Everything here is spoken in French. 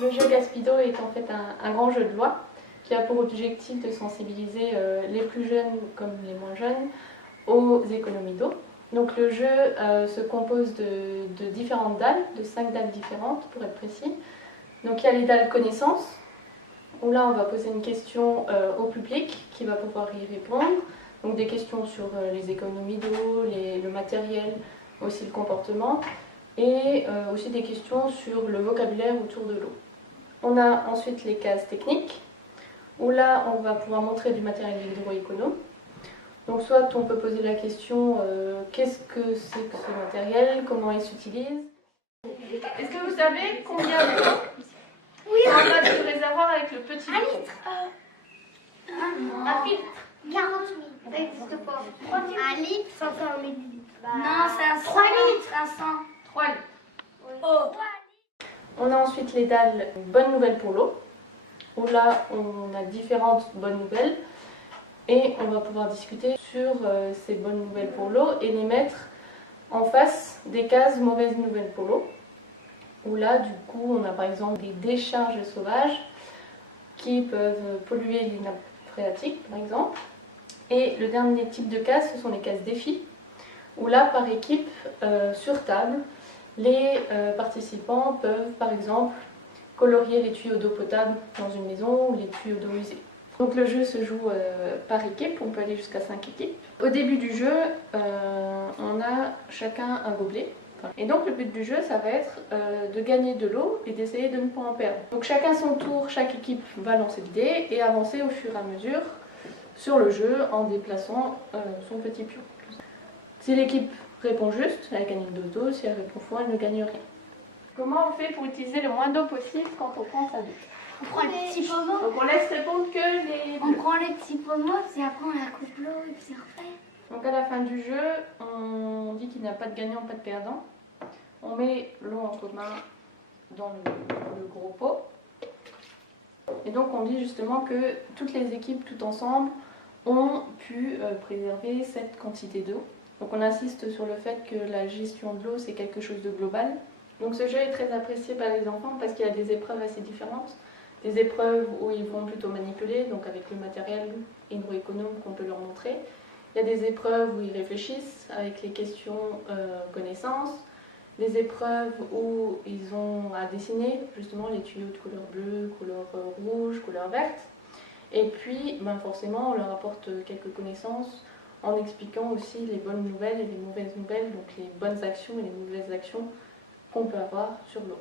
Le jeu Gaspido est en fait un grand jeu de loi qui a pour objectif de sensibiliser les plus jeunes comme les moins jeunes aux économies d'eau. Donc le jeu se compose de différentes dalles, de 5 dalles différentes pour être précis. Donc il y a les dalles connaissances, où là on va poser une question au public qui va pouvoir y répondre. Donc des questions sur les économies d'eau, le matériel, aussi le comportement, et aussi des questions sur le vocabulaire autour de l'eau. On a ensuite les cases techniques, où là on va pouvoir montrer du matériel hydroéconome. Donc soit on peut poser la question qu'est-ce que c'est que ce matériel, comment il s'utilise. Est-ce que vous savez combien d'eau on a du réservoir avec le petit Un litre. Un filtre. 40 000. Ça n'existe pas. 1 litre, 500 millilitres. Non, 500. 3 litres. 500. 3 litres. Oh. On a ensuite les dalles bonnes nouvelles pour l'eau, où là on a différentes bonnes nouvelles et on va pouvoir discuter sur ces bonnes nouvelles pour l'eau et les mettre en face des cases mauvaises nouvelles pour l'eau, où là du coup on a par exemple des décharges sauvages qui peuvent polluer les nappes phréatiques par exemple. Et le dernier type de case, ce sont les cases défis, où là par équipe sur table, les participants peuvent par exemple colorier les tuyaux d'eau potable dans une maison ou les tuyaux d'eau usée. Donc le jeu se joue par équipe, on peut aller jusqu'à 5 équipes. Au début du jeu, on a chacun un gobelet. Et donc le but du jeu, ça va être de gagner de l'eau et d'essayer de ne pas en perdre. Donc chacun son tour, chaque équipe va lancer le dé et avancer au fur et à mesure sur le jeu en déplaçant son petit pion. Si l'équipe répond juste, elle gagne une dose d'eau, si elle répond faux, elle ne gagne rien. Comment on fait pour utiliser le moins d'eau possible quand on prend sa douche? On prend les petits pommeaux. Donc on laisse répondre que les On bleus. prend les petits pommeaux, puis après on la coupe l'eau et puis on refait. Donc à la fin du jeu, on dit qu'il n'y a pas de gagnant, pas de perdant. On met l'eau en commun dans le gros pot. Et donc on dit justement que toutes les équipes, tout ensemble, ont pu préserver cette quantité d'eau. Donc on insiste sur le fait que la gestion de l'eau, c'est quelque chose de global. Donc ce jeu est très apprécié par les enfants parce qu'il y a des épreuves assez différentes. Des épreuves où ils vont plutôt manipuler, donc avec le matériel hydroéconome qu'on peut leur montrer. Il y a des épreuves où ils réfléchissent avec les questions connaissances. Des épreuves où ils ont à dessiner justement les tuyaux de couleur bleue, couleur rouge, couleur verte. Et puis forcément on leur apporte quelques connaissances en expliquant aussi les bonnes nouvelles et les mauvaises nouvelles, donc les bonnes actions et les mauvaises actions qu'on peut avoir sur l'eau.